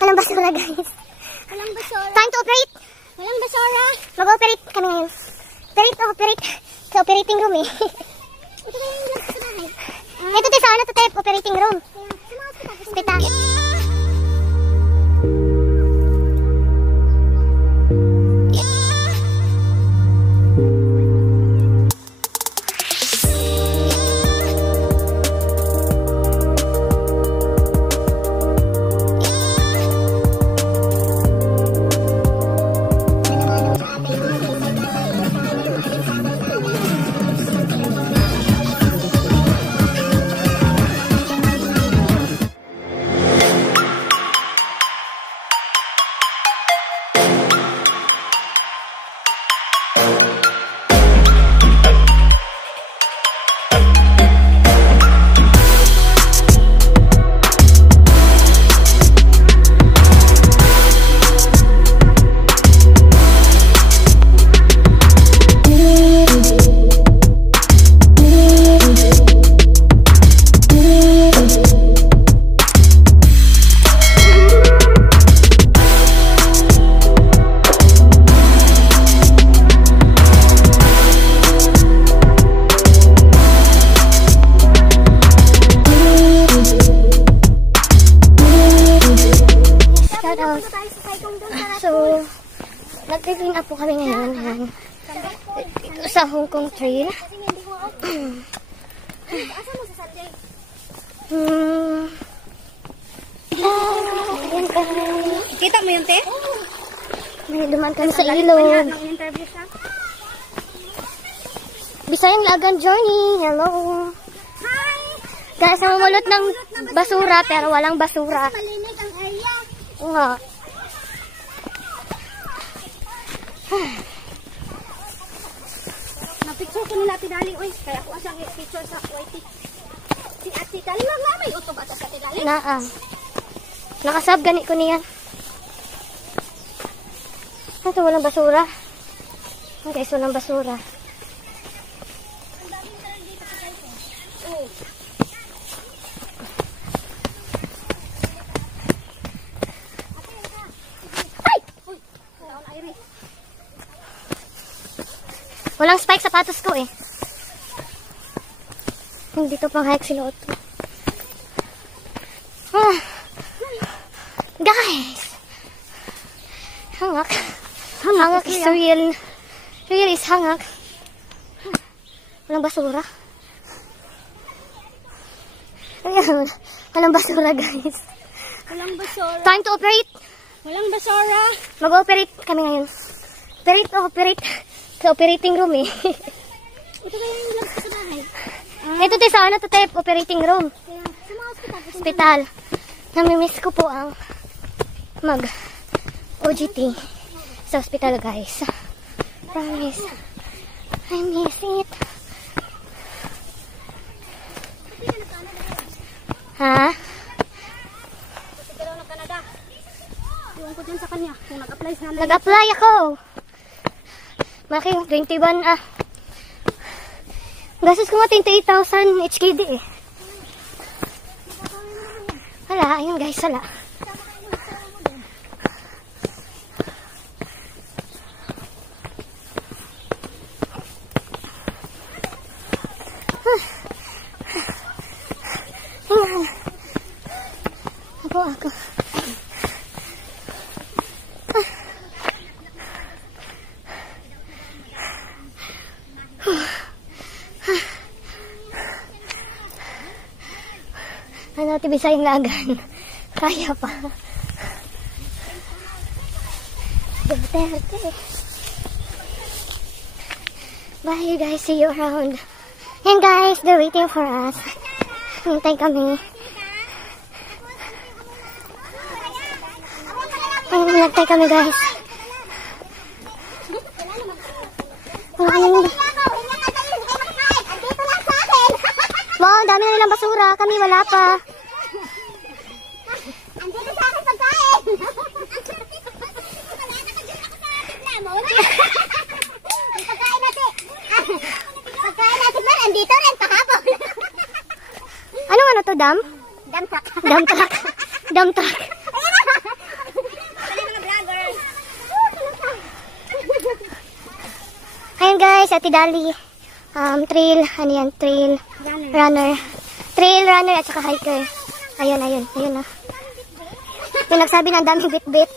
Walang basura, guys. Walang basura. Time to operate. Walang basura. Mag-operate kami ngayon. Operate sa operating room eh. Ito na yung vlog sa bahay. Ito tayo sa ano to tayo, operating room. Hospital. So, nag-clean up po kami ngayon. Dito sa Hong Kong Trail. Asa mo sa Sunday? Kita mo yun, te? May dumaan kami sa ilog. Nag-interview siya. Bisayang Lagan Journey. Hello. Hi! Guys, namumulot ng basura pero walang basura. Malinig ang area. Oo nga. Na-picture ko nila Tidali. Uy, kaya ako asang picture sa YT. Si Ate Tidali. May utog ata sa Tidali. Nakasab gani ko niyan. Ito walang basura. Guys, walang basura. Walang spike sapatos ko eh. Hindi to pang hike sinuot ko. Guys! Hangak. Hangak is real. Real is hangak. Walang basura. Ayan. Walang basura, guys. Walang basura. Time to operate. Walang basura. Mag-operate kami ngayon. Operate. Sa operating room eh. Ito kaya yung vlog sa bahay. Ito tayo sa ano to tayo, operating room. Kaya sa mga Hospital. Namimiss ko po ang mag-OGT sa hospital, guys. Promise. I miss it. Ha? Pero na Canada. Iwan ko dyan sa kanya. Kung nag-apply sa namin. Nag-apply ako. Maki, 21 Gastos ko nga 28,000 HKD eh. Hala, ayun guys, hala. Ako. Ano, Bisayang Lagan. Kaya pa. Duterte. Bye guys, see you around. And guys, they're waiting for us. Hintay kami. Ayun, nagtay kami guys. Wala kami. Wow, ang dami na nilang basura. Kami wala pa. Andito sa akin pagkain. Pagkain natin. Pagkain natin ba? Andito rin, pakapon. Ano to, dam? Dump truck. Dump truck. Dump truck. guys, Ate Dali. Trail, ano yan? Trail runner. Trail runner at saka hiker. Ayun, ayun, ayun na. Yung nagsabi ng daming bit-bit.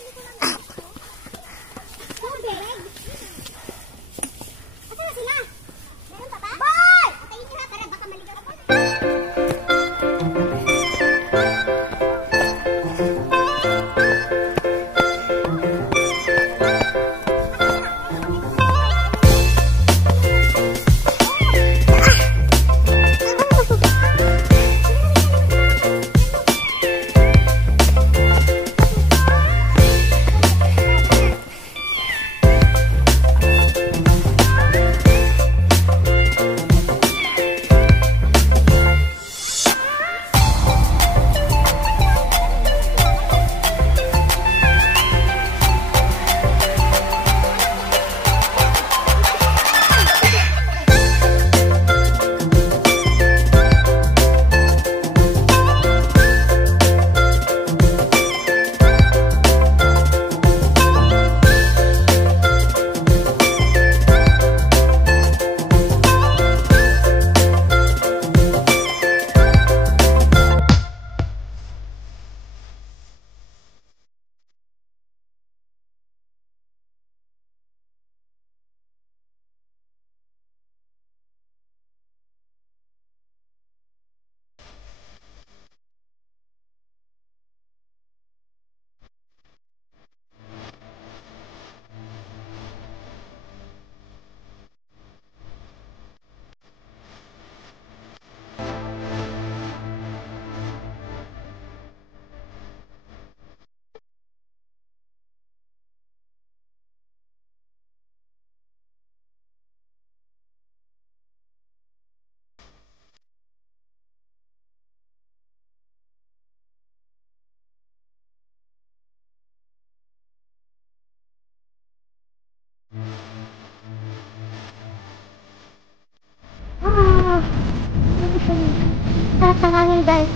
Tatangangin guys.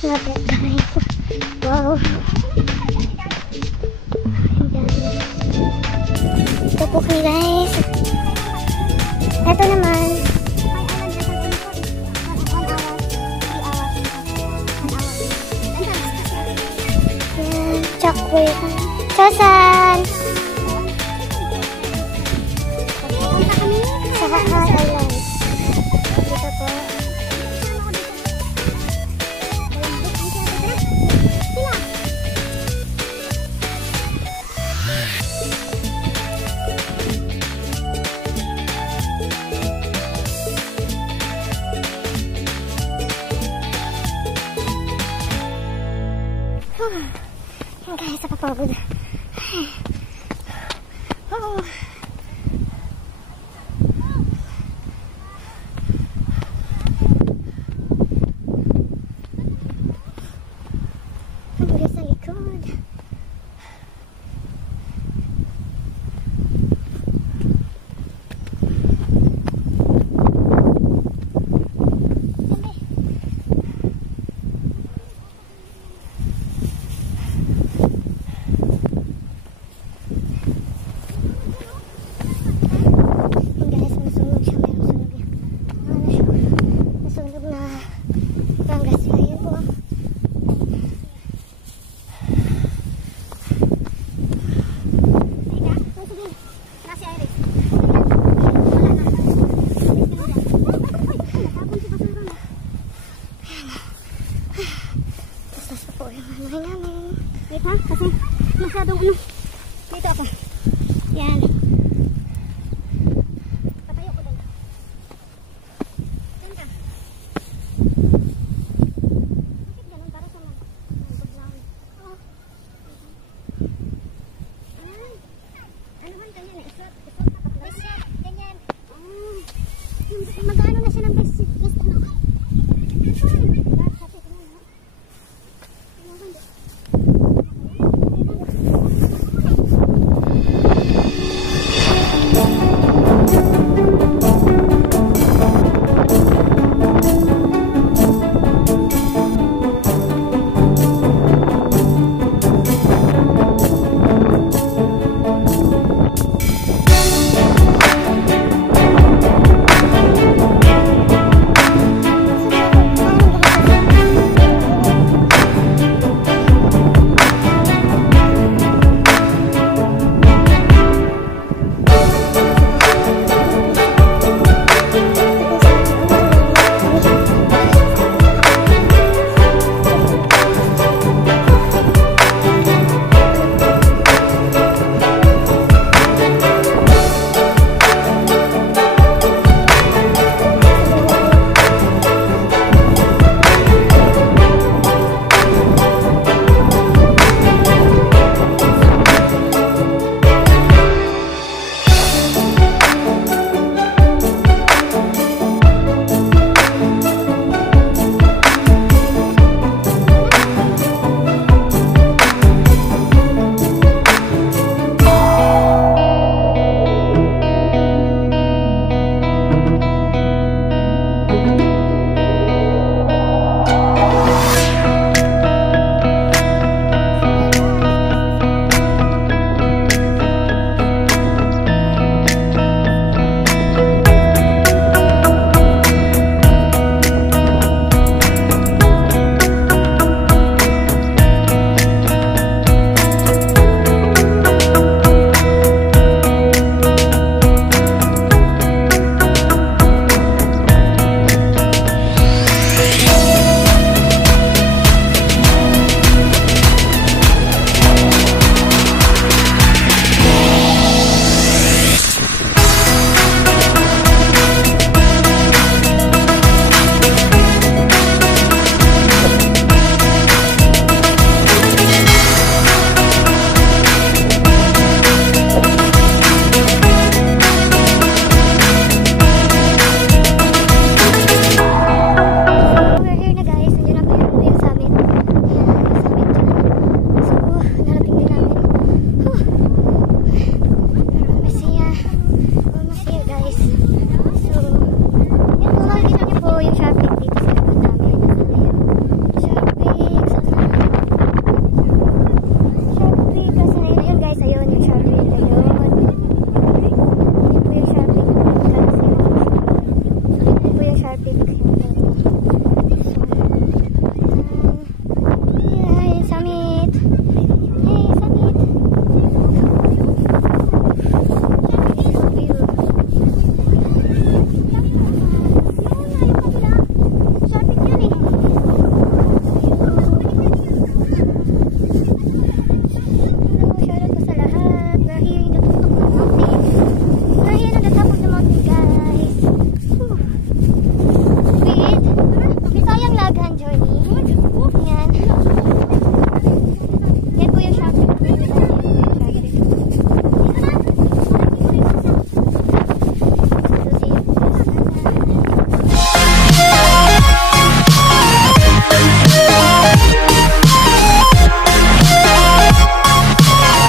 Love it guys. Wow. Ito po kami guys. Ito naman. Chakwe. Sasan! Sa Haha Island. Dito po. Guys, napapagod.